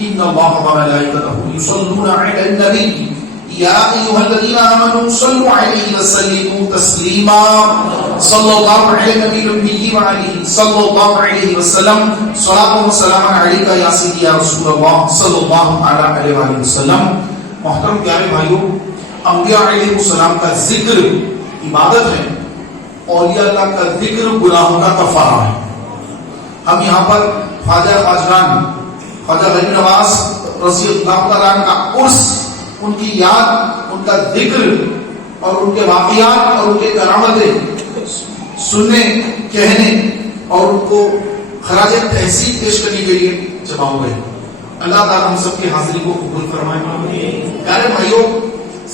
ان اللہ وملائکتہ یصلون علی النبی یا ایھا الذین آمنوا صلوا علیہ وسلموا تسلیما صلی اللہ علی النبی الامی وعلیہ صلی اللہ علیہ وسلم صلاۃ و سلام علیک یا سیدی یا رسول اللہ صلی اللہ علیہ وآلہ وسلم. محترم پیارے بھائیو، انبیاء علیہ السلام کا ذکر عبادت ہے، اولیاء اللہ کا ذکر گناہوں کا کفارہ ہے. ہم یہاں پر خواجہ خواجگان خواجہ غریب نواز رضی اللہ تعالیٰ عنہ کا عرس، ان کی یاد، ان کا ذکر اور ان کے واقعات اور ان کے کرامتیں سننے، کہنے اور ان کو خراج تحسین پیش کرنے کے لیے جمع ہوئے. اللہ تعالیٰ ہم سب کی حاضری کو قبول فرمائے. پیارے بھائیوں،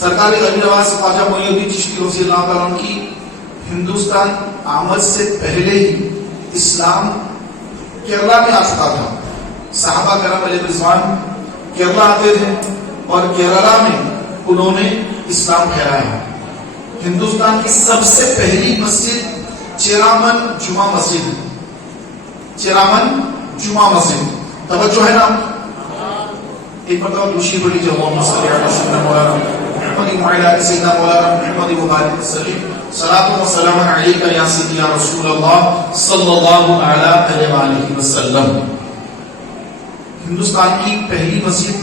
سرکار غریب نواز خواجہ معین الدین چشتی رضی اللہ تعالیٰ عنہ کی ہندوستان آمد سے پہلے ہی اسلام کیرلا میں آ چکا تھا. صحابہ کرام علیہ رضوان کیرلا آتے تھے اور کیرلا میں انہوں نے اسلام پھیلایا. ہندوستان کی سب سے پہلی مسجد چیرامن جمعہ مسجد ہے. چیرامن جمعہ مسجد، توجہ ہے نا؟ ایک مرتبہ دوسری بڑی جو اللہم صلی علی سیدنا مولانا محمد وعلی سیدنا مولانا محمد مبارک وسلم صلاۃ و سلام علیک یا سیدی یا رسول اللہ صلی اللہ علیہ وآلہ وسلم. ہندوستان کی پہلی مسجد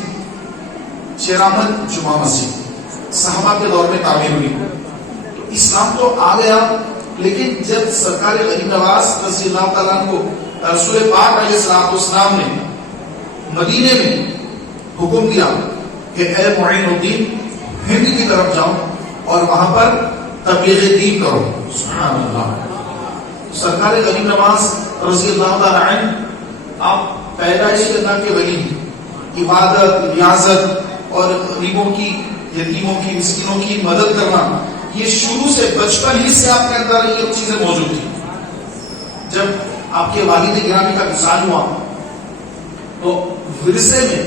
چیرامن جمعہ مسجد صحابہ کے دور میں تعمیر ہوئی. تو اسلام تو آ گیا، لیکن جب سرکار غریب نواز رضی اللہ تعالیٰ عنہ کو رسول پاک علیہ السلام نے مدینے میں حکم دیا کہ اے معین الدین ہند کی طرف جاؤ اور وہاں پر تبلیغ دین کرو. سبحان اللہ. سرکار غریب نواز رضی اللہ تعالیٰ عنہ آپ پیدائش اللہ کے ولی، عبادت، ریاضت اور غریبوں کی، یتیموں کی، مسکینوں کی مدد کرنا، یہ شروع سے بچپن ہی سے آپ کے اندر یہ چیزیں موجود تھی. جب آپ کے والد گرامی کا وصال ہوا تو ورثے میں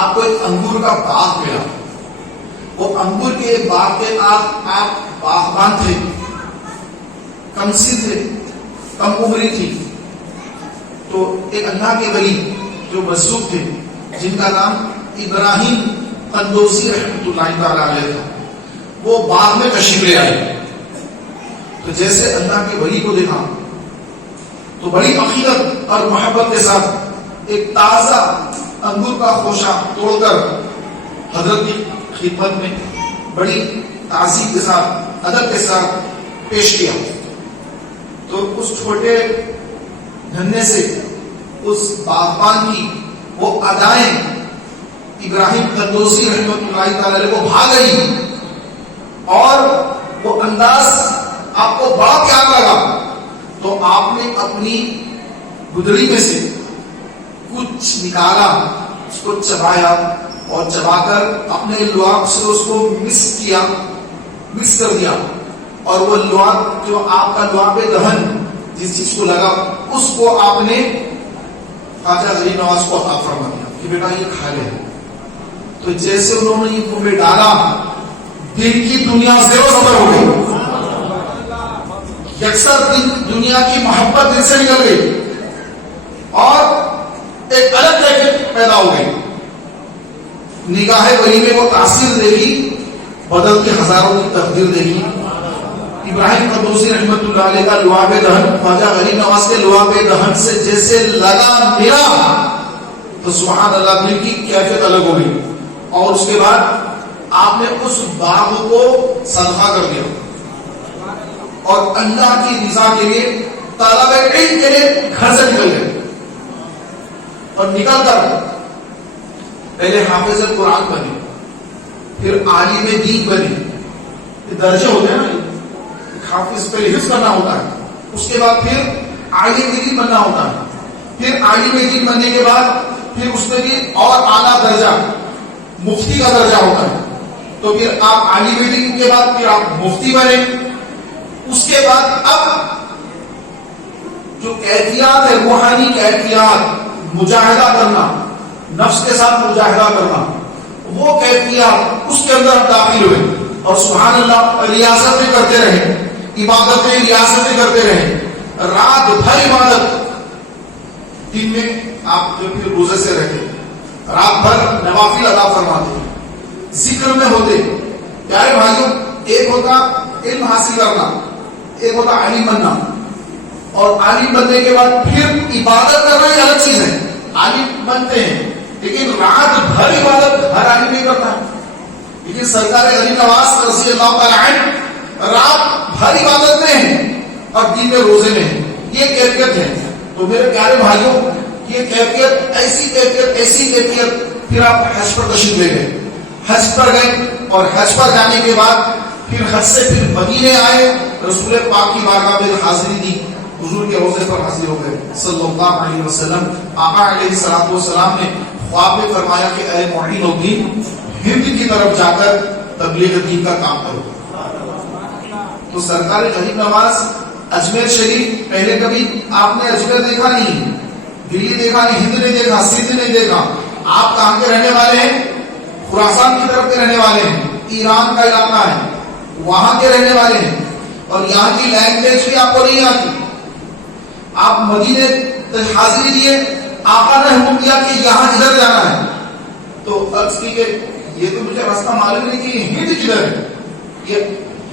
آپ کو ایک انگور کا باغ ملا. وہ انگور کے باغ کے آپ باغبان تھے، کمسی تھے، کم عمری تھی. تو ایک اللہ کے ولی جو مصروف تھے جن کا نام ابراہیم قندوسی رحمۃ اللہ تعالی علیہ تھا، وہ باغ میں تشریف لے آئے. تو جیسے اللہ کے ولی کو دیکھا تو بڑی عقیدت اور محبت کے ساتھ ایک تازہ انگور کا خوشہ توڑ کر حضرت کی خدمت میں بڑی تعظیم کے ساتھ، ادب کے ساتھ پیش کیا. تو اس چھوٹے دھنے سے اس باغبان کی وہ ادائیں ابراہیم قندوسی رحمۃ اللہ تعالی علیہ کو بھا گئی اور وہ انداز آپ کو بڑا پیار لگا. تو آپ نے اپنی گدڑی میں سے کچھ نکالا، اس کو چبایا اور چبا کر اپنے لعاب سے اس کو مکس کر دیا. اور وہ لعاب جو آپ کا لعاب دہن جس چیز کو لگا اس کو آپ نے خواجہ غریب نواز کو عطا فرما دیا کہ بیٹا یہ کھا لے. تو جیسے انہوں نے یہ منہ میں ڈالا، دل کی دنیا زیرو زبر ہو گئی. یکسر دنیا کی محبت دل سے نکل گئی اور ایک الگ کیفیت پیدا ہو گئی. نگاہ ولی میں وہ تاثیر دیکھی، بدل کے ہزاروں کی تقدیر دیکھی. ابراہیم قندوسی رحمۃ اللہ علیہ کا لعاب دہن خواجہ غریب نواز کے لعاب دہن سے جیسے لگا ملا تو سبحان اللہ دل کی کیفیت الگ ہو گئی. اور اس کے بعد آپ نے اس باغ کو صدقہ کر دیا اور اللہ کی رضا کے لیے طلب علم کے لیے گھر سے نکل گئے اور نکل کر پہلے حافظ قرآن بنے، پھر عالم دین بنے. یہ درجے ہوتے ہیں نا، حافظ پہلے حفظ کرنا ہوتا ہے، اس کے بعد پھر عالم دین بننا ہوتا ہے. پھر عالم دین بننے کے بعد پھر اس میں بھی اور اعلیٰ درجہ مفتی کا درجہ ہوتا ہے. تو پھر آپ عالم دین کے بعد پھر آپ مفتی بنے. اس کے بعد اب جو کیفیات ہے، روحانی کیفیات، مجاہدہ کرنا، نفس کے ساتھ مجاہدہ کرنا، وہ کیفیات اس کے اندر داخل ہوئے. اور سبحان اللہ ریاستیں کرتے رہے، عبادتیں ریاستیں کرتے رہے، رات بھر عبادت، دن میں آپ جو پھر روزے سے رہتے، رات بھر نوافل ادا فرماتے، ذکر میں ہوتے. پیارے بھائیوں، ایک ہوتا علم حاصل کرنا، ایک ہوتا عالم بننا، اور عالم بننے کے بعد پھر عبادت کرنا ایک الگ چیز ہے. عالم بنتے ہیں لیکن رات بھر عبادت ہر عالم نہیں کرتا ہے. لیکن سرکار غریب نواز رضی اللہ تعالی عنہ رات بھر عبادت میں ہیں اور دن میں روزے میں ہیں. یہ کیفیت ہے. تو میرے پیارے بھائیوں، یہ کیفیت ایسی کیفیت پھر آپ حج پر تشریف لے گئے. حج پر گئے اور حج پر جانے کے بعد پھر حج سے پھر مدینے آئے، رسول پاک کی بارگاہ میں حاضری دی، حضور کے روضے پر حاضر ہو گئے صلی اللہ علیہ وسلم. آقا علیہ الصلوۃ والسلام نے خواب میں فرمایا کہ اے معین الدین، ہند کی طرف جا کر تبلیغ دین کا کام کرو. تو سرکار غریب نواز اجمیر شریف پہلے کبھی آپ نے اجمیر دیکھا نہیں، دلی دیکھا نہیں، ہند نہیں دیکھا، سندھ نہیں دیکھا. آپ کہاں کے رہنے والے ہیں؟ خراسان کی طرف کے رہنے والے ہیں، ایران کا علاقہ ہے، وہاں کے رہنے والے ہیں، اور یہاں کی لینگویج بھی آپ کو نہیں آتی. آپ مدینے حاضری دیے، آقا نے حکم دیا کہ یہاں ادھر جانا ہے. تو عرض کی کہ یہ تو مجھے راستہ معلوم نہیں کہ ہند کدھر ہے، یہ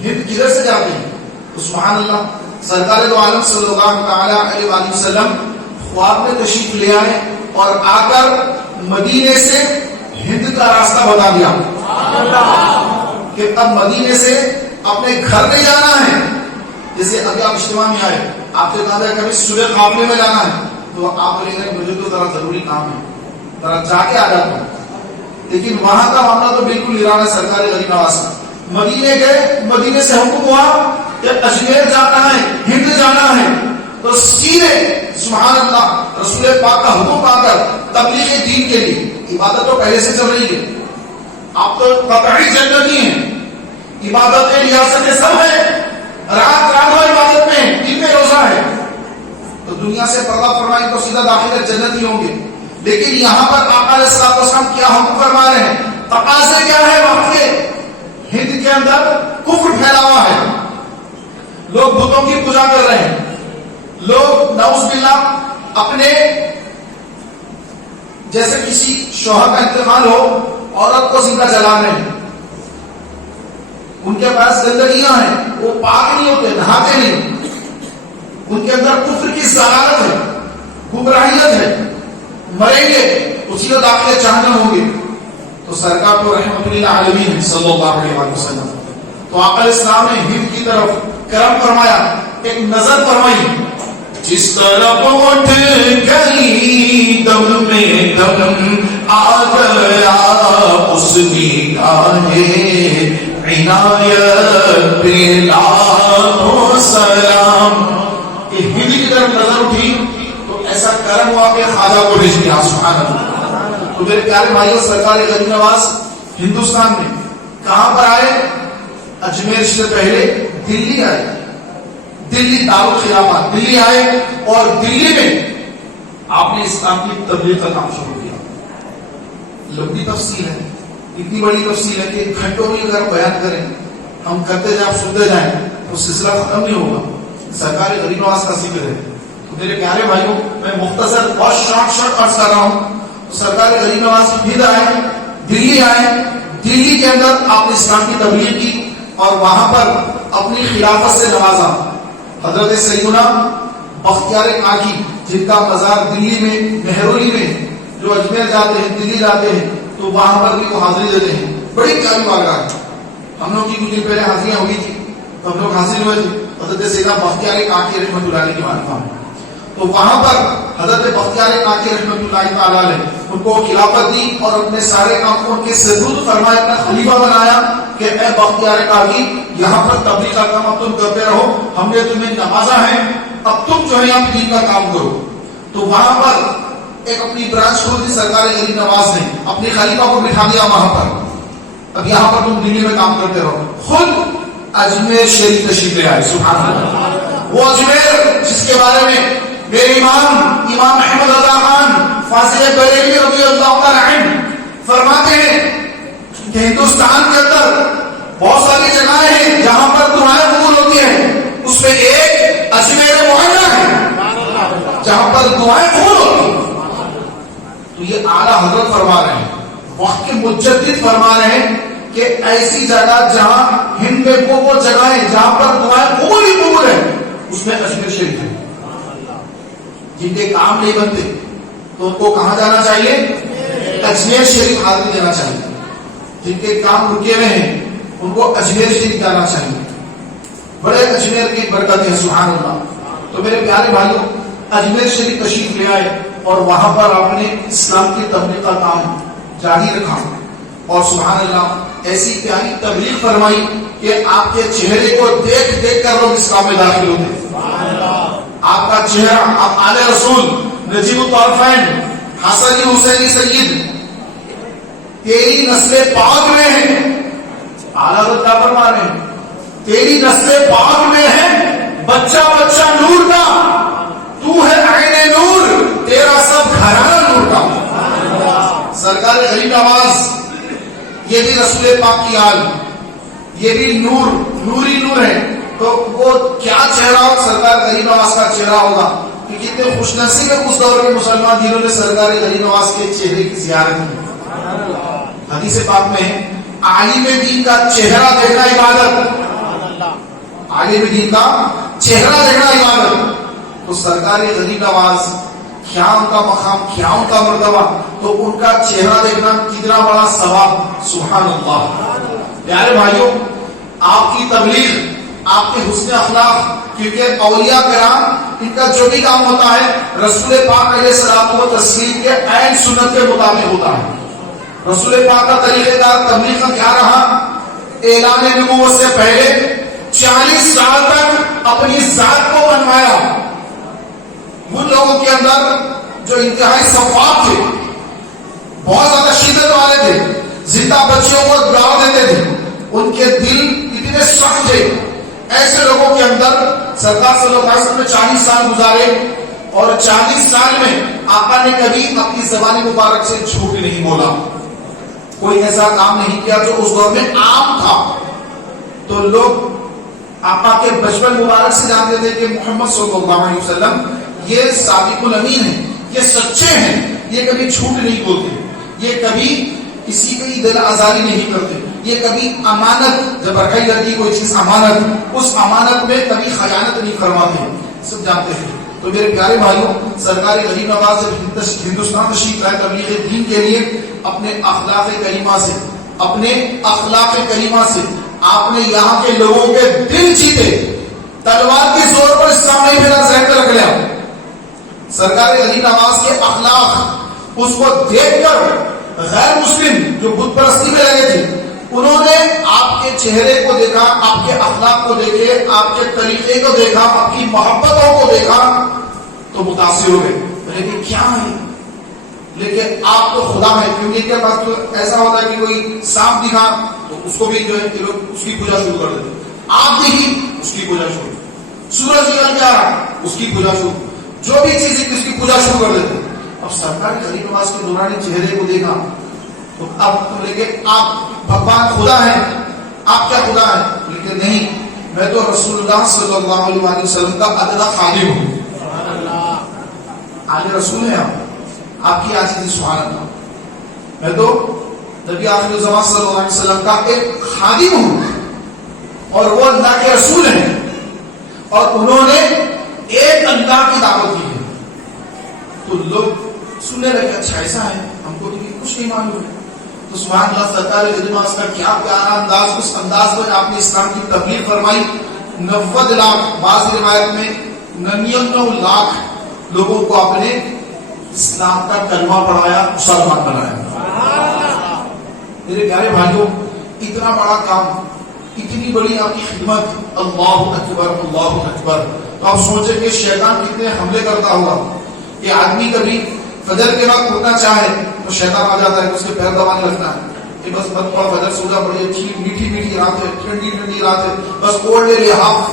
ہند کدھر سے جاتے ہیں. تو سبحان اللہ، سرکار دو عالم صلی اللہ تعالی علیہ وآلہ وسلم خواب میں تشریف لے آئے اور آ کر مدینے سے ہند کا راستہ بتا دیا کہ اب مدینے سے اپنے گھر میں جانا ہے. جیسے ابھی آپ اجتماع میں آئے، آپ سے کہا کبھی صبح قافلے میں جانا ہے، تو آپ بولیں گے مجھے تو ذرا ضروری کام ہے، ذرا جا کے آ جاتا ہوں. لیکن وہاں کا معاملہ تو بالکل ایران ہے. سرکار غریب نواز مدینے گئے، مدینے سے حکم ہوا کہ اجمیر جانا ہے، ہند جانا ہے. تو سیدھے سبحان اللہ رسول پاک کا حکم پا کر تبلیغ دین کے لیے، عبادت تو پہلے سے چل رہی ہے، آپ تو قطعی جنتی ہیں، عبادت ریاست سب ہے، رات ہو عبادت میں، دن میں روزہ ہے، تو دنیا سے پردہ فرمائیں تو سیدھا داخل جنتی ہوں گے. لیکن یہاں پر آقا علیہ الصلوۃ والسلام کیا حکم فرما رہے ہیں؟ تقاضے کیا ہے وقت کے؟ ہند کے اندر کفر پھیلا ہوا ہے، لوگ بتوں کی پوجا کر رہے ہیں، لوگ نعوذ باللہ اپنے جیسے کسی شوہر کا انتقال ہو، عورت کو زندہ جلا رہے ہیں، ان کے پاس گندگیاں ہیں، وہ پاک نہیں ہوتے، نہاتے نہیں، ان کے اندر کفر کی ضلالت ہے، گمراہیت ہے، مریں گے اسی کو داخلے جہنم ہوں گے. تو سرکار تو رحمت للعالمین صلی اللہ علیہ وسلم، تو آقا علیہ السلام نے ہند کی طرف کرم فرمایا، ایک نظر فرمائی، جس طرف اٹھ گئی دم میں دم آ گیا اس کی گاہے عنایت پہ لاکھوں سلام. کہ ہند کی طرف نظر اٹھی تو ایسا کرم ہوا کہ خواجہ کو بھیج دیا. سبحان اللہ. تو میرے پیارے بھائیوں، سرکار غریب نواز ہندوستان میں کہاں پر آئے؟ اجمیر سے پہلے دلی آئے، دلی دارالخلافہ دلی آئے، اور دلی میں آپ نے اسلام کی تبلیغ کا کام شروع کیا. لمبی تفصیل ہے، اتنی بڑی تفصیل ہے کہ گھنٹوں میں اگر بیان کریں، ہم کرتے جائیں، سنتے جائیں تو سلسلہ ختم نہیں ہوگا. سرکار غریب نواز کا ذکر ہے. تو میرے پیارے بھائیوں، میں مختصر اور شارٹ عرض کر رہا ہوں. تو سرکار غریب نواز ہند آئے، دلی آئے، دلی کے اندر آپ نے اسلام کی تبلیغ کی اور وہاں پر اپنی خلافت سے نوازا. حضرت سیدنا بختیار کاکی، جن کا مزار دلی میں مہرولی میں، جو اجمیر جاتے ہیں، دلی جاتے ہیں، تو وہاں پر بھی وہ حاضری دیتے ہیں. بڑی پیاری بارگاہ ہے. ہم لوگ کی کچھ دن پہلے حاضریاں ہوئی تھی، تو ہم لوگ حاضر ہوئے تھے حضرت سیدنا بختیار کاکی رحمۃ اللہ علیہ کی بارگاہ میں. تو وہاں پر حضرت بختیار کاکی رحمۃ اللہ تعالی علیہ ان کو خلافت دی اور اپنے سارے کام ان کے سپرد فرمایا، اپنا خلیفہ بنایا کہ اے بختیار کاکی، یہاں پر تبلیغ کا کام اب تم کرتے رہو، ہم نے تمہیں نوازا ہے، اب تم جو ہے یہاں دین کا کام کرو. تو وہاں پر ایک اپنی برانچ کھول دی سرکار غریب نواز نے، اپنے خلیفہ کو بٹھا دیا وہاں پر، اب یہاں پر تم دلی میں کام کرتے رہو. خود اجمیر شریف تشریف لے آئے. سبحان اللہ. وہ اجمیر جس کے بارے میں میرے امام احمد رضا خان فاضل بریلوی رضی اللہ تعالی عنہ فرماتے ہیں کہ ہندوستان کے اندر بہت ساری جگہیں ہیں جہاں پر دعائیں قبول ہوتی ہیں، اس میں ایک اجمیر معینہ ہے جہاں پر دعائیں قبول ہوتی ہیں. تو یہ اعلیٰ حضرت فرما رہے ہیں، وقت کے مجدد فرما رہے ہیں کہ ایسی جگہ جہاں ہند میں وہ جگہیں جہاں پر دعائیں قبول ہی قبول ہے، اس میں اجمیر شریف ہے. جن کے کام نہیں بنتے تو ان کو کہاں جانا چاہیے؟ اجمیر شریف حاضری دینا چاہیے. جن کے کام رکے ہوئے ہیں ان کو اجمیر شریف جانا چاہیے. بڑے اجمیر کی برکت ہے، سبحان اللہ. تو میرے پیارے بھائیوں، اجمیر شریف تشریف لے آئے اور وہاں پر آپ نے اسلام کی تبلیغ کا کام جاری رکھا اور سبحان اللہ ایسی پیاری تبلیغ فرمائی کہ آپ کے چہرے کو دیکھ دیکھ کر لوگ اسلام میں داخل ہوتے. آپ کا چہرہ، آپ آل رسول نجیب الطرفین حسنی حسینی سید، تیری نسل پاک میں ہے. اعلیٰ حضرت کیا فرما رہے ہیں؟ تیری نسل پاک میں ہے، بچہ بچہ نور کا، تو ہے عین نور، تیرا سب گھرانہ نور کا. سرکار غریب نواز یہ بھی رسول پاک کی آل، یہ بھی نور، نوری نور ہے. تو وہ کیا چہرہ ہو سرکار غریب نواز کا چہرہ ہوگا کہ کتنے خوش نصیب ہے اس دور کے مسلمان جنہوں نے سرکار غریب نواز کے چہرے کی زیارت کی. حدیث پاک میں عالم دین کا چہرہ دیکھنا عبادت، عالم دین کا چہرہ دیکھنا عبادت. تو سرکار غریب نواز کیا ان کا مقام، کیا ان کا مرتبہ، تو ان کا چہرہ دیکھنا کتنا بڑا ثواب. سبحان اللہ. پیارے بھائیوں، آپ کی تبلیغ، آپ کے حسن اخلاق، کیونکہ اولیاء کرام ان کا جو بھی کام ہوتا ہے رسول پاک علیہ السلام و تسلیم کے عین سنت کے مطابق ہوتا ہے. رسول پاک کا طریقہ کار تبلیغ کا کیا رہا؟ اعلان نبوت سے پہلے 40 سال تک اپنی ذات کو بنوایا. ان لوگوں کے اندر جو انتہائی شفاف تھے، بہت زیادہ شدت والے تھے، زندہ بچیوں کو دعوت دیتے تھے، ان کے دل اتنے سخت تھے، ایسے لوگوں کے اندر سرکار صلی اللہ علیہ وسلم نے 40 سال گزارے اور 40 سال میں آقا نے کبھی اپنی زبان مبارک سے جھوٹ نہیں بولا. کوئی ایسا کام نہیں کیا جو اس دور میں عام تھا. تو لوگ آقا کے بچپن مبارک سے جانتے تھے کہ محمد صلی اللہ علیہ وسلم یہ صادق الامین ہیں، یہ سچے ہیں، یہ کبھی جھوٹ نہیں بولتے، یہ کبھی کسی کی دل آزاری نہیں کرتے، یہ کبھی امانت جب رکھی جاتی کوئی چیز امانت، اس امانت میں کبھی خیانت نہیں فرماتے، سب جانتے ہیں. تو میرے پیارے بھائیوں، سرکار غریب نواز ہندوستان تشریف لائے تبلیغ دین کے لیے اپنے اخلاق کریمہ سے، اپنے اخلاق کریمہ سے آپ نے یہاں کے لوگوں کے دل جیتے. تلوار کے زور پر اسلام نہیں پھیلا، ذہن میں رکھ لیا. سرکار غریب نواز کے اخلاق، اس کو دیکھ کر غیر مسلم جو بت پرستی میں لگے تھے، انہوں نے آپ کے چہرے کو دیکھا، آپ کے اخلاق کو دیکھے، آپ کے طریقے کو دیکھا، آپ کی محبتوں کو دیکھا تو متاثر ہو گئے. لیکن کیا ہے، لیکن آپ تو خدا ہے. کیونکہ ان کے پاس تو ایسا ہوتا ہے کہ کوئی سانپ دکھا تو اس کو بھی جو ہے کہ لوگ اس کی پوجا شروع کر دیتے، آپ دیکھی اس کی پوجا شروع، سورج نکل کے آ رہا اس کی پوجا شروع، جو بھی چیز اس کی پوجا شروع کر دیتے. اب سرکار غریب نواز کے نورانی چہرے کو دیکھا تو اب تو لیکن آپ بھگوان خدا ہے، آپ کیا خدا ہے؟ لیکن نہیں، میں تو رسول اللہ صلی اللہ علیہ وسلم کا ادنا خادم ہوں. آج رسول ہیں آپ کی عاجزی سبحان اللہ. میں تو نبی آخر الزمان صلی اللہ علیہ وسلم کا ایک خادم ہوں اور وہ اللہ کے رسول ہیں اور انہوں نے ایک اللہ کی دعوت کی ہے. تو لوگ سننے لگے، اچھا ایسا ہے، ہم کو تو کچھ نہیں معلوم ہے. تو سبحان اللہ، سرکار غریب نواز کا کیا پیارا انداز، اس انداز میں آپ نے اسلام کی تبلیغ فرمائی. 90 لاکھ، بعض روایت میں 99 لاکھ لوگوں کو آپ نے اسلام کا کلمہ پڑھایا، مسلمان بنایا. میرے پیارے بھائیوں، اتنا بڑا کام، اتنی بڑی آپ کی خدمت، اللہ اکبر اللہ اکبر. تو آپ سوچیں کہ شیطان کتنے حملے کرتا ہوگا کہ آدمی کبھی فجر کے وقت اٹھنا چاہے تو شیطان آ جاتا ہے کہ اس کے پیر دبانے لگتا ہے کہ بس مت پڑا، فجر سو جا، بڑی اچھی میٹھی میٹھی رات ہے، ٹھنڈی ٹھنڈی رات ہے، بس اوڑھ لے ہاف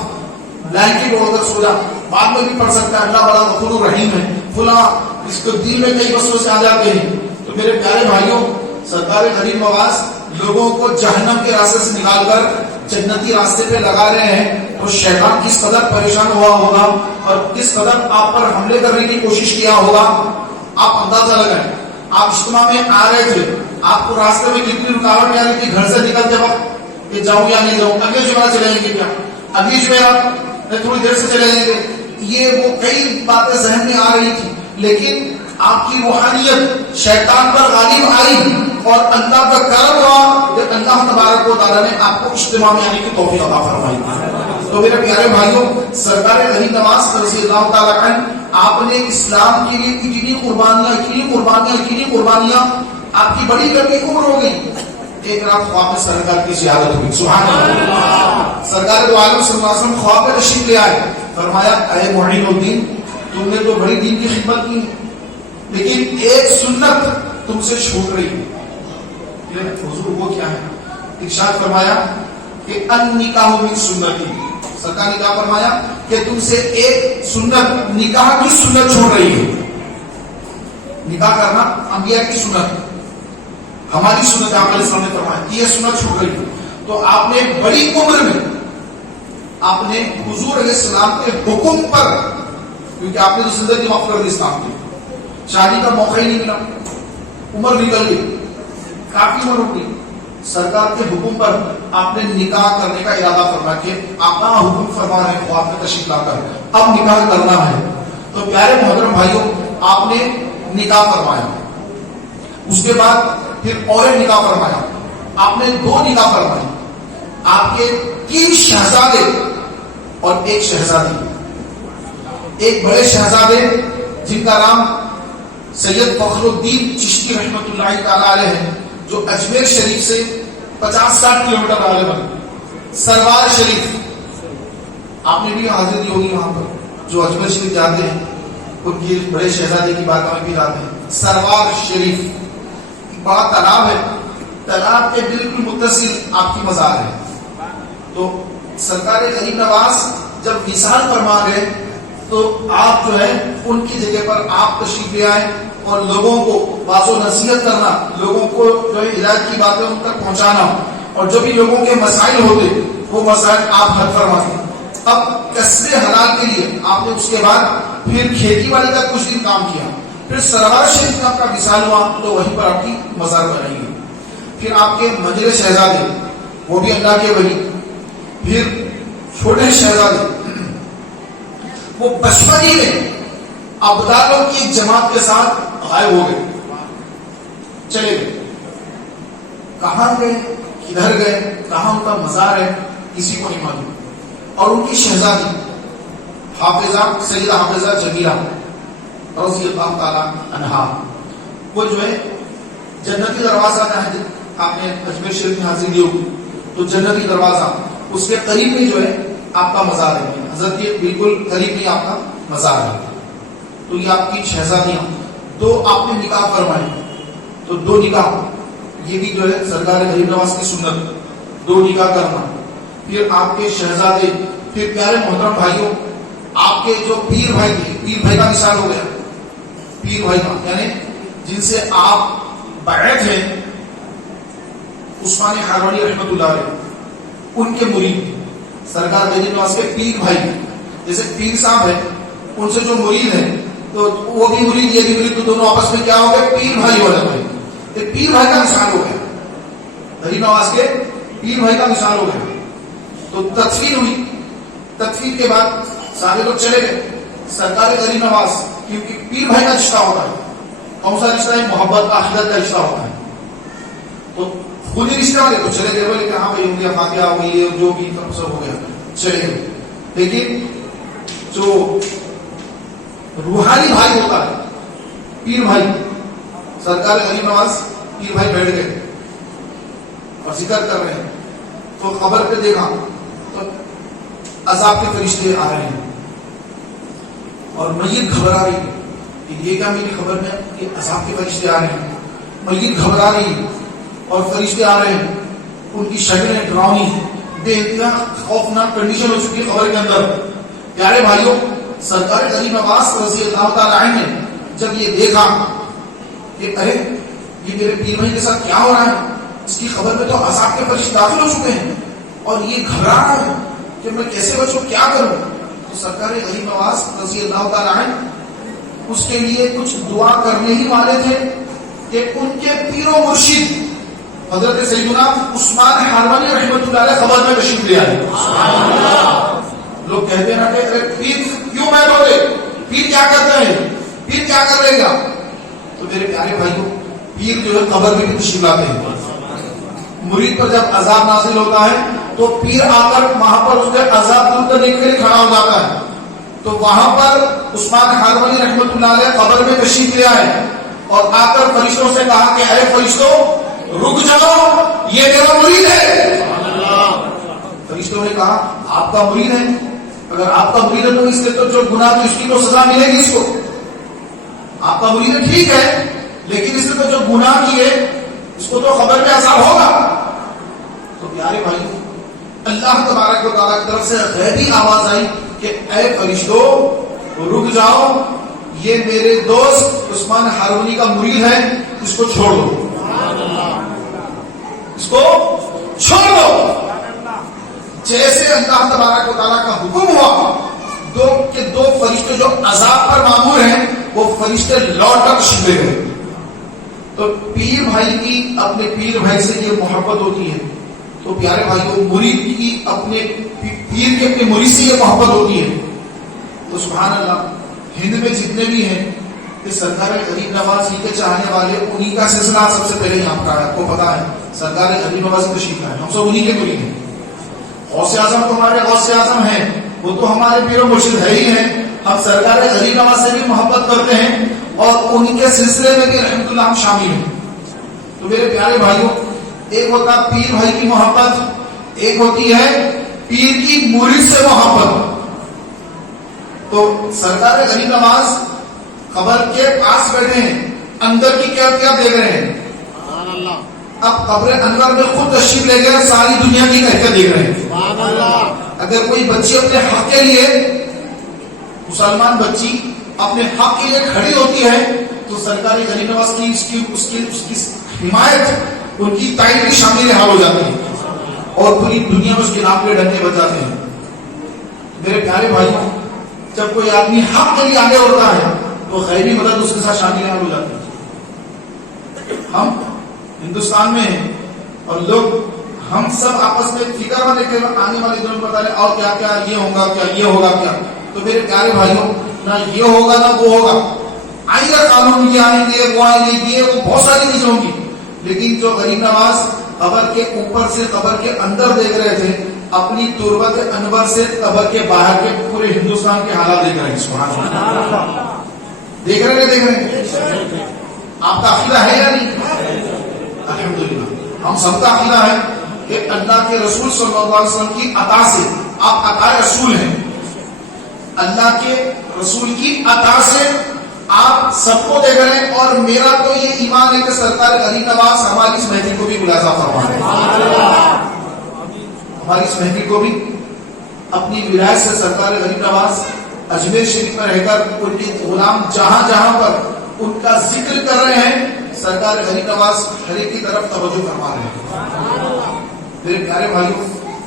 بلینکٹ اوڑھ کر سو جا، بعد میں بھی پڑھ سکتا ہے، اللہ بڑا غفور الرحیم ہے فلاں. اس کو دل میں کئی وسوسے آ جاتے ہیں. تو میرے پیارے بھائیوں، سرکار غریب نواز لوگوں کو جہنم کے راستے سے نکال کر جنتی راستے پہ لگا رہے ہیں. تو شیطان کس قدر پریشان ہوا ہوگا اور کس قدر آپ پر حملے کرنے کی کوشش کیا ہوگا، آپ اندازہ لگائیں. آپ اجتماع میں آ رہے تھے, آپ کو راستے میں کتنی رکاوٹ آ رہی تھی گھر سے نکلتے وقت کہ جاؤں یا نہیں جاؤں, اگلے جمعہ چلے جائیں گے کیا, اگلی جمعہ تھوڑی دیر سے چلے جائیں گے, یہ وہ کئی باتیں ذہن میں آ رہی تھی. لیکن آپ کی روحانیت شیطان پر غالب آئی اور اللہ کا کرم ہوا کہ اللہ تبارک و تعالیٰ نے آپ کو اجتماع میں آنے کی توفیق عطا فرمائی. تو میرے پیارے بھائیوں, سرکار غریب نواز رضی اللہ تعالیٰ عنہ, آپ نے اسلام کے لیے اتنی قربانیاں, آپ کی بڑی لمبی عمر ہو گئی. ایک رات خواب میں سرکار کی زیارت ہوئی, سبحان اللہ. سرکار دو عالم صلی اللہ علیہ وسلم خواب میں تشریف لے آئے, فرمایا اے معین الدین, تم نے تو بڑی دین کی خدمت کی, لیکن ایک سنت تم سے چھوٹ رہی ہے. حضور وہ کیا ہے؟ ارشاد فرمایا کہ النکاح من سنتی. سرکار نے کیا فرمایا کہ تم سے ایک سنت, نکاح کی سنت چھوڑ رہی ہے. نکاح کرنا انبیاء کی سنت, ہماری سنت آپ علیہ السلام نے فرمایا کہ یہ سنت چھوڑ رہی ہے. تو آپ نے بڑی عمر میں آپ نے حضور علیہ السلام کے حکم پر, کیونکہ آپ نے تو زندگی معاف کر دی اسلام کی, شادی کا موقع ہی نہیں ملا, عمر نکل گئی, کافی عمر ہو گئی, سرکار کے حکم پر آپ نے نکاح کرنے کا ارادہ فرمایا کہ آقا حکم فرما رہے ہیں خواب میں تشریف لا کر اب نکاح کرنا ہے. تو پیارے محترم بھائیوں, آپ نے نکاح فرمایا, اس کے بعد پھر اور نکاح فرمایا, آپ نے 2 نکاح فرمائے. آپ کے 3 شہزادے اور 1 شہزادی. ایک بڑے شہزادے جن کا نام سید فخر الدین چشتی رحمۃ اللہ تعالی علیہ ہے, جو اجمیر شریف سے 50-60 کلومیٹر والے بن. سروار شریف آپ نے بھی حاضر دی ہوگی وہاں پر, جو اجمیر شریف جاتے ہیں ان کی بڑے شہزادے کی بات میں بھی جاتے ہیں. سروار شریف بڑا تالاب ہے, تالاب کے بالکل متصل آپ کی مزار ہے. تو سرکار غریب نواز جب وصال فرما گئے تو آپ جو ہے ان کی جگہ پر آپ تشریف لے آئے اور لوگوں کو واضح و نصیحت کرنا, لوگوں کو جو ہے ہدایت کی باتیں ان تک پہنچانا, اور جو بھی لوگوں کے مسائل ہوتے وہ مسائل آپ حل فرماتے. اب کسب حلال کے لیے آپ نے اس کے بعد پھر کھیتی باڑی کا کچھ دن کام کیا, پھر سروار شریف کا آپ کا وصال ہوا تو وہیں پر آپ کی مزار بنائی گئی. پھر آپ کے منجلے شہزادے وہ بھی اللہ کے ولی, پھر چھوٹے شہزادے وہ بچپن ہی میں ابدالوں کی جماعت کے ساتھ غائب ہو گئے, چلے گئے. کہاں گئے, کدھر گئے, کہاں ان کا مزار ہے, کسی کو نہیں معلوم. اور ان کی شہزادی حافظہ سیدہ حافظہ جمیلہ رضی اللہ تعالیٰ عنہا, وہ جو ہے جنتی دروازہ کا ہے, آپ نے اجمیر شریف میں حاضری دی ہوگی, تو جنتی دروازہ اس کے قریب میں جو ہے آپ کا مزار ہے, حضرت کے بالکل قریب میں آپ کا مزار ہے. تو یہ آپ کی شہزادیاں, 2 آپ نے نکاح فرمائے, تو 2 نکاح, یہ بھی جو ہے سرکار غریب نواز کی سنت, 2 نکاح کرنا. پھر آپ کے شہزادے, پھر پیارے محترم بھائیوں, آپ کے جو پیر بھائی تھے, پیر بھائی کا مثال ہو گیا, پیر بھائی کا یعنی جن سے آپ بیعت ہیں, عثمان حرانی رحمۃ اللہ علیہ, ان کے مرید سرکار غریب نواز کے پیر بھائی. جیسے پیر صاحب ہیں, ان سے جو مرید ہیں تو وہ بھی مرید, یہ بھی مرید, تو دونوں آپس میں کیا ہو گئے, پیر بھائی ہو جاتے ہیں. ایک پیر بھائی کا مثال ہو گیا, غریب نواز کے پیر بھائی کا مثال ہو گیا. تو تدفین ہوئی, تدفین کے بعد سارے لوگ چلے گئے. سرکار غریب نواز, کیونکہ پیر بھائی کا رشتہ ہوتا ہے, کون سا رشتہ ہے, محبت آخرت کا رشتہ ہوتا ہے, تو خود ہی رشتہ والے تو چلے گئے, بولے کہ ہاں بھائی ہو گیا, فاتحہ ہو گئی, جو بھی سب ہو گیا, چلے گئے. لیکن جو روحانی بھائی ہوتا ہے, پیر بھائی, سرکار غریب نواز پیر بھائی بیٹھ گئے اور ذکر کر رہے ہیں, تو خبر پہ دیکھا تو عذاب کے فرشتے آ رہے ہیں, اور میت گھبرا رہی ہے کہ یہ کیا میری خبر میں کہ عذاب کے فرشتے آ رہے ہیں. میت گھبرا رہی ہے اور فرشتے آ رہے ہیں, ان کی شکلیں ڈراؤنی, بے انتہا خوفناک کنڈیشن ہو چکی ہے خبر کے اندر. پیارے بھائیوں, سرکار غریب نواز رضی اللہ تعالیٰ عنہ نے جب یہ دیکھا کہ ارے یہ میرے پیر بھائی کے ساتھ کیا ہو رہا ہے, اس کی خبر میں تو عذاب کے فرشتے داخل ہو چکے ہیں اور یہ گھبرا رہا ہے کہ میں کیسے بچوں, کیا کروں. تو سرکار غریب نواز رضی اللہ تعالیٰ عنہ اس کے لیے کچھ دعا کرنے ہی والے تھے کہ ان کے پیر و مرشد حضرت سیدنا عثمان حرمانی رحمۃ اللہ علیہ قبر میں تشریف لے آئے. لوگ کہتے ہیں نا کہ پیر کیوں بیٹھ ہوتے, پیر کیا کرتے ہیں, پیر کیا کر رہے گا؟ تو میرے پیارے بھائیوں, پیر جو ہے قبر میں بھی تشریف لاتے ہیں. مرید پر جب عذاب نازل ہوتا ہے تو پیر آ کر وہاں پر اس کے عذاب دور کرنے کے لیے کھڑا ہو جاتا ہے. تو وہاں پر عثمان حرمانی رحمۃ اللہ علیہ قبر میں تشریف لے آئے اور آ کر فرشتوں سے کہا کہ اے فرشتوں رک جاؤ, یہ میرا مرید ہے. فرشتوں نے کہا آپ کا مرید ہے, اگر آپ کا مرید ہے تو اس سے تو جو گناہ تو اس کی تو سزا ملے گی, اس کو آپ کا مرید ہے ٹھیک ہے, لیکن اس سے تو جو گناہ کیے اس کو تو خبر میں عذاب ہوگا. تو پیارے بھائی, اللہ تبارک و تعالیٰ کی طرف سے غیبی آواز آئی کہ اے فرشتوں رک جاؤ, یہ میرے دوست عثمان حرمانی کا مرید ہے, اس کو چھوڑ دو, اس کو چھوڑ دو. جیسے اللہ تبارک و تعالیٰ کا حکم ہوا دو فرشتے جو عذاب پر مامور ہیں وہ فرشتے لوٹ کر تشریف لے گئے. تو پیر بھائی کی اپنے پیر بھائی سے یہ محبت ہوتی ہے. تو پیارے بھائیوں, مرید کی اپنے پیر کے اپنے مرید سے یہ محبت ہوتی ہے. تو سبحان اللہ, ہند میں جتنے بھی ہیں کہ سرکار غریب نواز جی کے چاہنے والے, انہی کا سلسلہ سب سے پہلے یہاں کا ہے. آپ کو پتا ہے سرکار غریب نواز کی تشریف ہے, ہم سب انہی کے مرید ہیں. غوث اعظم تو ہمارے غوث اعظم ہیں, وہ تو ہمارے پیر و مرشد ہے ہی ہیں. ہم سرکار غریب نواز سے بھی محبت کرتے ہیں اور انہی کے سلسلے میں بھی رحمت اللہ ہم شامل ہیں. تو میرے پیارے بھائیوں, ایک ہوتا پیر بھائی کی محبت, ایک ہوتی ہے پیر کی مرید سے محبت. تو سرکار غریب نواز قبر کے پاس بیٹھے ہیں, اندر کی کیا دیکھ رہے ہیں. اب قبر انور میں خود تشریف لے گئے, ساری دنیا کی کیفیت دیکھ رہے ہیں. اگر کوئی بچی اپنے حق کے لیے, مسلمان بچی اپنے حق کے لیے کھڑی ہوتی ہے تو سرکار غریب نواز کی اس کی حمایت, ان کی تائید بھی شامل حال ہو جاتی ہے اور پوری دنیا میں اس کے نام کے ڈنڈے بج جاتے ہیں. میرے پیارے بھائیوں, جب کوئی آدمی حق کے لیے آگے ہوتا ہے تو غیبی مدد اس کے ساتھ شامل حال ہو جاتی ہے. ہم ہندوستان میں ہیں اور لوگ ہم سب آپس میں فکر مند کہ آنے والے دنوں میں بتا رہے اور کیا کیا یہ ہوگا, کیا یہ ہوگا, کیا. تو میرے پیارے بھائیوں, نہ یہ ہوگا نہ وہ ہوگا. آئیں گے قانون, یہ آئیں گے, وہ آئیں گے, یہ وہ بہت ساری چیزیں ہوں گی, لیکن جو غریب نواز قبر کے اوپر سے قبر کے اندر دیکھ رہے تھے, اپنی تربت انور سے قبر کے باہر کے پورے ہندوستان کے حالات دیکھ رہے ہیں. سبحان اللہ, دیکھ رہے ہیں. آپ کا عقیدہ ہے یا نہیں؟ الحمدللہ, ہم سب کا عقیدہ ہے کہ اللہ کے رسول صلی اللہ علیہ وسلم کی عطا سے, آپ عطا رسول ہیں, اللہ کے رسول کی عطا سے آپ سب کو دیکھ رہے ہیں. اور میرا تو یہ ایمان ہے کہ سرکار غریب نواز ہماری اس محفل کو بھی ملاحظہ فرما رہے ہیں, ہماری اس محفل کو بھی اپنی ولایت سے سرکار غریب نواز اجمیر شریف میں رہ کر ان کے غلام جہاں جہاں پر ان کا ذکر کر رہے ہیں, سرکار غریب نواز ہر ایک کی طرف توجہ فرما رہے ہیں. میرے پیارے بھائیوں,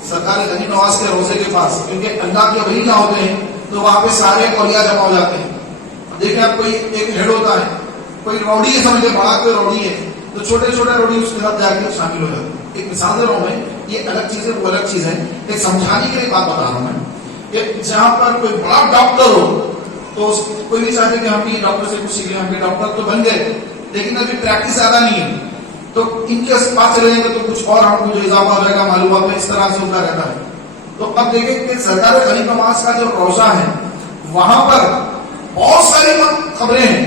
سرکار غریب نواز کے روزے کے پاس, کیونکہ اللہ کے ولی نہ ہوتے ہیں تو وہاں پہ سارے اولیاء جمع ہو جاتے ہیں. دیکھیں آپ, کوئی ایک ہیڈ ہوتا ہے, کوئی روڑی ہے, سمجھے بڑا کوئی روڑی ہے تو چھوٹے چھوٹے روڑی اس کے ساتھ جا کے شامل ہو جاتے ہیں. ایک مثال دے رہا ہوں میں, یہ الگ چیز ہے وہ الگ چیز ہے, ایک سمجھانے کے لیے بات بتا رہا ہوں میں کہ جہاں پر کوئی بڑا ڈاکٹر ہو تو کوئی نہیں چاہتے کہ ہم بھی ڈاکٹر سے کچھ سیکھ لیں, ہم بھی ڈاکٹر تو بن گئے لیکن ابھی پریکٹس زیادہ نہیں ہے, تو ان کے پاس چلے جائیں گے تو کچھ اور ہم کو جو اضافہ ہو جائے گا معلومات میں, اس طرح سے ہوتا رہتا ہے. تو اب دیکھیں کہ سرکار غریب نواز کا جو روزہ ہے وہاں پر بہت ساری خبریں ہیں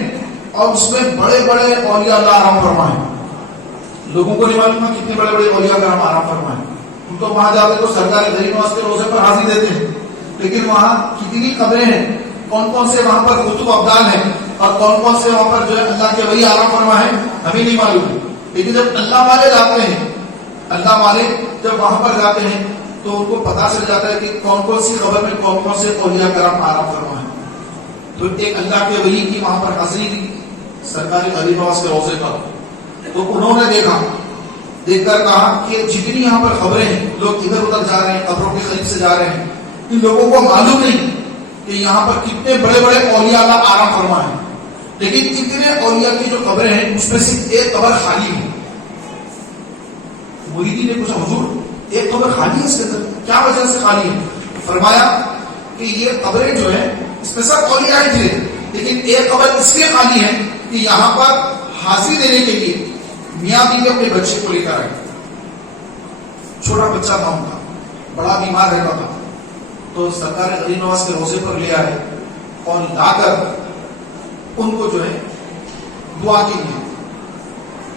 اور اس میں بڑے بڑے اولیاء اللہ آرام فرمائے. لوگوں کو نہیں معلوم ہے کتنے بڑے بڑے اولیاء کرام آرام فرمائے. ہم تو وہاں جاتے تو سرکار غریب نواز کے روزے پر حاضری دیتے ہیں, لیکن وہاں کتنی خبریں ہیں, کون کون سے وہاں پر قطب ابدال ہیں اور کون کون سے وہاں پر جو ہے اللہ کے ولی آرام فرما ہے, ہمیں نہیں معلوم. لیکن جب اللہ والے جاتے ہیں, اللہ والے جب وہاں پر جاتے ہیں تو ان کو پتا چل جاتا ہے کہ کون کون سی خبر میں کون کون سے اولیاء کرام آرام فرما ہے. تو ایک اللہ کے ولی کی وہاں پر حاضری کی سرکار غریب نواز کے روزے پر, تو انہوں نے دیکھ کر کہا کہ جتنی یہاں پر خبریں ہیں, لوگ ادھر ادھر جا رہے ہیں, قبروں کے قریب سے جا رہے ہیں, ان لوگوں کو معلوم نہیں کہ یہاں پر کتنے بڑے بڑے اولیاء اللہ آرام فرما ہے. لیکن اتنے اولیاء کی جو قبریں ہیں اس میں صرف ایک قبر خالی ہے. مریدی نے پوچھا حضور ایک قبر خالی ہے اس کے اندر, کیا وجہ سے خالی ہے؟ فرمایا کہ یہ قبریں جو ہیں اس میں سب اولیاء تھے, لیکن ایک قبر اس لیے خالی ہے کہ یہاں پر حاضری دینے کے لیے میاں بیوی اپنے بچے کو لے کر آئے. چھوٹا بچہ تھا ان کا, بڑا بیمار رہتا تھا, تو سرکار غریب نواز کے روزے پر لے آئے اور لا کر ان کو جو ہے دعا کی گئی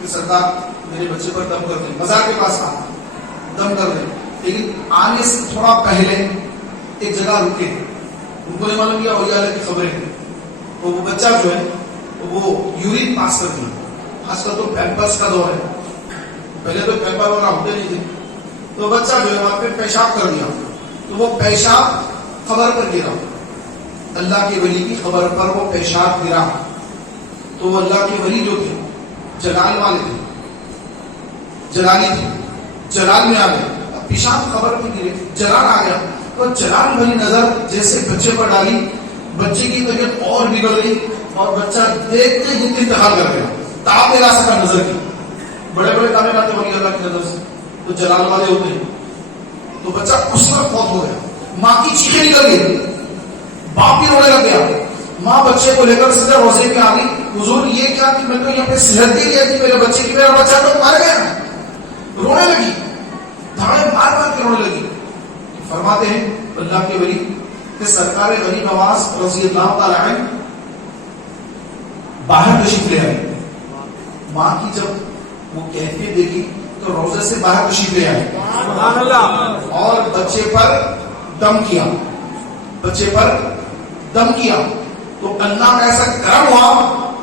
کہ سرکار میرے بچے پر دم کر دیں, مزار کے پاس آنا دم کر دیں. لیکن آنے سے تھوڑا پہلے ایک جگہ رکے, ان کو نہیں معلوم کیا اولیاء اللہ کی خبریں ہیں, تو وہ بچہ جو ہے وہ یورین پاس کر دیا. آج کل تو پیمپرس کا دور ہے, پہلے تو پیمپر وغیرہ ہوتے نہیں تھے, تو بچہ جو ہے وہاں پہ پیشاب کر دیا, تو وہ پیشاب خبر پر گرا, اللہ کے ولی کی خبر پر وہ پیشاب گرا. تو وہ اللہ کے ولی جو تھے جلال والے تھے, جلالی تھے, جلال میں آ گئے, پیشاب خبر پہ گرے, جلال آ گیا, تو جلال بھری نظر جیسے بچے پر ڈالی, بچے کی طبیعت اور بگڑ گئی اور بچہ دیکھتے ہی انتقال کر گیا. تاب لا سکا نظر کی, بڑے بڑے تابے لاتے ولی اللہ کی نظر سے, تو جلال والے ہوتے ہیں. تو بچہ اس وقت فوت ہو گیا, ماں کی چیخیں نکل گئی, باپ بھی رونے لگ گیا. ماں بچے کو لے کر سیدھا روزے پہ آ گئی, حضور یہ کیا کہ میں تو یہاں پہ صحت دی گئی تھی میرے بچے کی, میرا بچہ تو مر گیا. رونے لگی, دھاڑے مار مار کے رونے لگی. فرماتے ہیں اللہ کے ولی کہ سرکار غریب نواز رضی اللہ تعالی عنہ باہر تشریف لے آئے. ماں کی جب وہ کیفیت دیکھی تو روزے سے باہر تشریف لے آئے اور بچے پر دم کیا, بچے پر دم کیا. تو اللہ کا ایسا کرم ہوا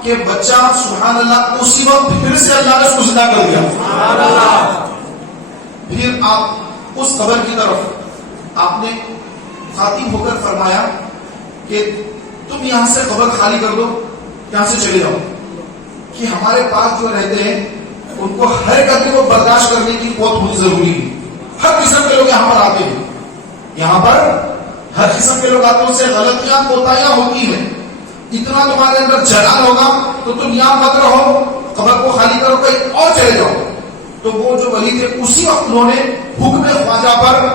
کہ بچہ سبحان اللہ اسی وقت پھر سے اللہ نے اس کو زندہ کر دیا. پھر آپ اس قبر کی طرف آپ نے خاطب ہو کر فرمایا کہ تم یہاں سے قبر خالی کر دو, یہاں سے چلے جاؤ, کہ ہمارے پاس جو رہتے ہیں ان کو ہر قدر کو برداشت کرنے کی قوت بہت ضروری ہے. ہر قسم کے لوگ یہاں پر آتے ہیں, یہاں پر ہر قسم کے لوگ آتے ہیں, ان سے غلطیاں کوتاہیاں ہوتی ہیں. اتنا تمہارے اندر جلال ہوگا تو تم یہاں مت رہو, قبر کو خالی کرو, کہیں اور چلے جاؤ. تو وہ جو ولی تھے اسی وقت انہوں نے حکم خواجہ پر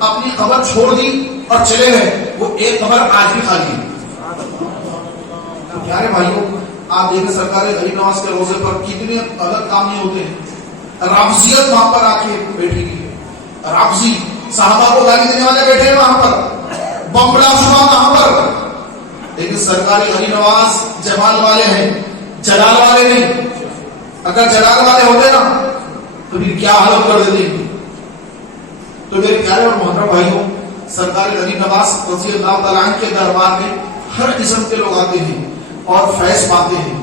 اپنی قبر چھوڑ دی اور چلے گئے. وہ ایک قبر آج بھی خالی ہے. پیارے بھائیوں, آپ دیکھیں سرکار غریب نواز کے روزے پر کتنے الگ کام نہیں ہوتے ہیں. رافضیت وہاں پر آ کے بیٹھی گئی ہے, رافضی صحابہ کو گالی دینے والے بیٹھے ہیں وہاں پر, بم بلاسٹ ہوا وہاں پر. لیکن سرکار غریب نواز جمال والے ہیں, جلال والے نہیں. اگر جلال والے ہوتے نا تو پھر کیا حالت کر دیتے. تو میرے پیارے اور محترم بھائیوں, سرکار غریب نواز رضی اللہ تعالیٰ عنہ کے دربار میں ہر قسم کے لوگ آتے ہیں اور فیض پاتے ہیں.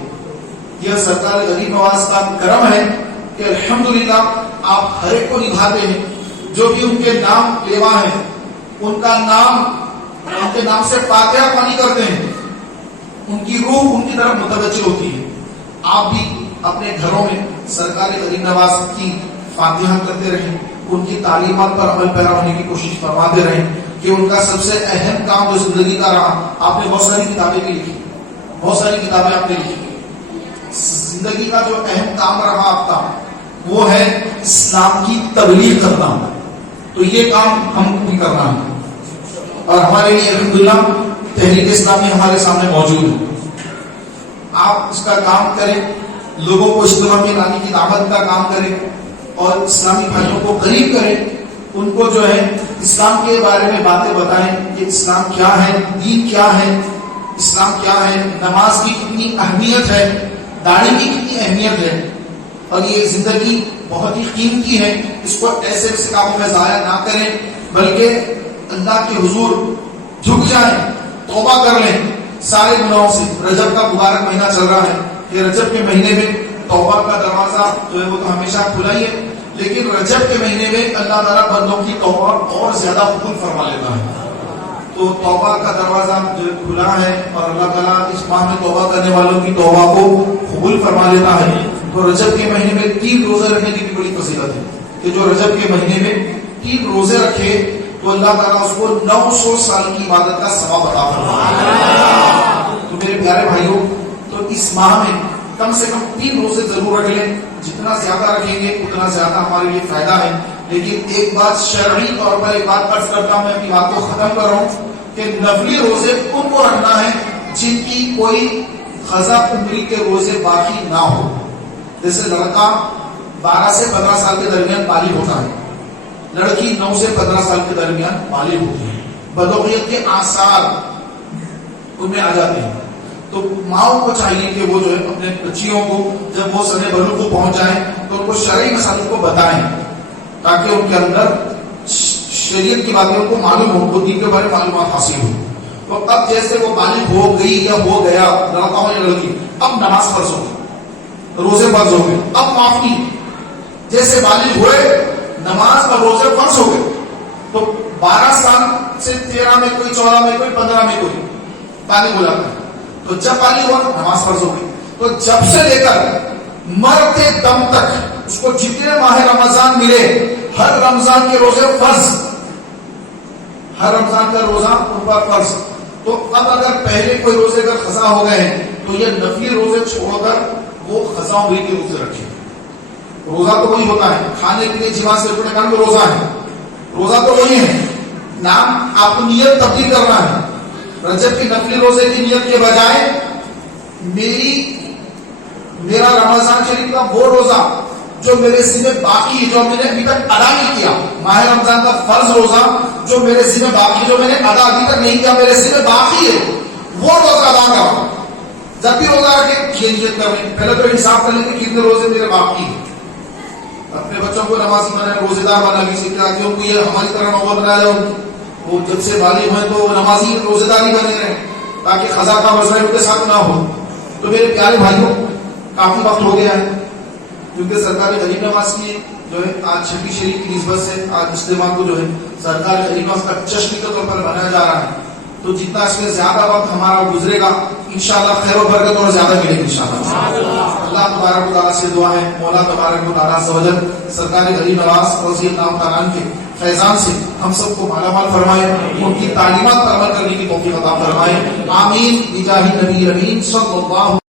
یہ سرکار غریب نواز کا کرم ہے کہ الحمدللہ آپ ہر ایک کو نبھاتے ہیں. جو بھی ان کے نام لیوا ہیں ان کا نام, ان کے نام سے فاتحہ پانی کرتے ہیں, ان کی روح ان کی طرف متوجہ ہوتی ہے. آپ بھی اپنے گھروں میں سرکار غریب نواز کی فاتحہ کرتے رہیں, ان کی تعلیمات پر عمل پیرا ہونے کی کوشش فرماتے رہیں, کہ ان کا سب سے اہم کام جو زندگی کا رہا. آپ نے بہت ساری کتابیں بھی لکھی, بہت ساری کتابیں آپ نے لکھی. زندگی کا جو اہم کام رہا آپ کا وہ ہے اسلام کی تبلیغ کرنا. تو یہ کام ہم بھی کرنا ہے, اور ہمارے لیے الحمدللہ تحریک اسلامی ہمارے سامنے موجود ہے. آپ اس کا کام کریں, لوگوں کو اجتماع میں لانے کی دعوت کا کام کریں, اور اسلامی بھائیوں کو قریب کریں, ان کو جو ہے اسلام کے بارے میں باتیں بتائیں کہ اسلام کیا ہے, دین کیا ہے, اسلام کیا ہے, نماز کی کتنی اہمیت ہے, داڑھی کی کتنی اہمیت ہے, اور یہ زندگی بہت ہی قیمتی ہے. اس کو ایسے ایسے کاموں میں ضائع نہ کریں, بلکہ اللہ کے حضور جھک جائیں, توبہ کر لیں سارے گناہوں سے. رجب کا مبارک مہینہ چل رہا ہے, یہ رجب کے مہینے میں توبہ کا دروازہ جو ہے وہ تو ہمیشہ کھلا ہی ہے, لیکن رجب کے مہینے میں اللہ تعالیٰ بندوں کی توبہ اور زیادہ قبول فرما لیتا ہے. تو توبہ کا دروازہ جو کھلا ہے, اور اللہ تعالیٰ اس ماہ میں توبہ کرنے والوں کی توبہ کو قبول فرما لیتا ہے. تو رجب کے مہینے میں 3 روزے رکھنے کی بھی بڑی فضیلت ہے, کہ جو رجب کے مہینے میں 3 روزے رکھے تو اللہ تعالیٰ اس کو 900 سال کی عبادت کا ثواب عطا فرمائے. تو میرے پیارے بھائیوں, تو اس ماہ میں کم سے کم 3 روزے ضرور رکھ لیں. جتنا زیادہ رکھیں گے اتنا زیادہ ہمارے لیے فائدہ ہے. لیکن ایک بات شرعی طور پر ایک بات عرض کرتا ہوں, میں اپنی بات کو ختم کر رہا ہوں کہ نفلی روزے ان کو رکھنا ہے جن کی کوئی قضا عمری کے روزے باقی نہ ہو. جیسے لڑکا 12 سے 15 سال کے درمیان بالغ ہوتا ہے, لڑکی 9 سے 15 سال کے درمیان بالغ ہوتی ہے, بدوغیت کے آثار ان میں آ جاتے ہیں. تو ماؤں کو چاہیے کہ وہ جو ہے اپنے بچیوں کو جب وہ سن بلوغ کو پہنچ جائیں تو ان کو شرعی مسائل کو بتائیں تاکہ ان کے اندر شریعت کی باتوں کو معلوم ہو, کو دین کے بارے میں معلومات حاصل ہو. تو اب جیسے وہ بالغ ہو گئی یا ہو گیا لڑکا ہو یا لڑکی, اب نماز فرض ہو گئی, روزے فرض ہو گئے, اب معاف نہیں. جیسے بالغ ہوئے نماز اور روزے فرض ہو گئے تو 12 سال سے 13 میں کوئی, 14 میں کوئی, 15 میں کوئی بالغ ہو جاتا ہے. تو جب بالغ ہوا نماز فرض ہو گئی. تو جب سے لے کر مرتے دم تک اس کو جتنے ماہ رمضان ملے ہر رمضان کے روزے فرض, ہر رمضان کا روزہ ان پر فرض. تو اب اگر پہلے کوئی روزے اگر قضا ہو گئے ہیں تو یہ نفلی روزے چھوڑ کر وہ قضا ہوئی کے روزے رکھے. روزہ تو وہی ہوتا ہے, کھانے پینے جماع سے اٹھنے کا روزہ ہے, روزہ تو وہی ہے, نام آپ کو نیت تبدیل کرنا ہے. رجب کی نفلی روزے کی نیت کے بجائے میرا رمضان شریف کا وہ روزہ جو میرے ذمہ باقی, جو میں نے ابھی تک ادا نہیں کیا, ماہ رمضان کا فرض روزہ جو میرے ذمہ باقی, جو میں نے ادا ابھی تک نہیں کیا, میرے ذمہ باقی ہے, وہ روزہ ادا کرو. جب بھی روزہ رکھے یہ نیت کر لیں, پہلے تو حساب کر لیں کہ کتنے روزے میرے باقی ہیں. اپنے بچوں کو نمازی بنائے, روزے دار بنا کسی تاکہ ان کو یہ ہماری طرح ماحول بنایا جائے, وہ جب سے بالغ ہوئے تو نمازی روزے داری بنے رہے تاکہ قضا کا مسئلہ ان کے ساتھ نہ ہو. تو میرے پیارے بھائیوں, کافی وقت ہو گیا ہے کیونکہ سرکار غریب نواز کی جو ہے آج چھٹی شریف کی نسبت سے آج اجتماع کو جو ہے سرکار غریب نواز کا جشن کے طور پر منایا جا رہا ہے. تو جتنا اس میں زیادہ وقت ہمارا گزرے گا انشاءاللہ خیر و برکت اور زیادہ ملے گی انشاءاللہ. اللہ تبارک و تعالیٰ سے دعا ہے, مولا تبارک و تعالیٰ عز و جل سرکار غریب نواز رضی اللہ تعالیٰ عنہ کے فیضان سے ہم سب کو مالا مال فرمائے, ان کی تعلیمات پر عمل کرنے کی توفیق عطا فرمائے. آمین بجاہ نبی امین صلی اللہ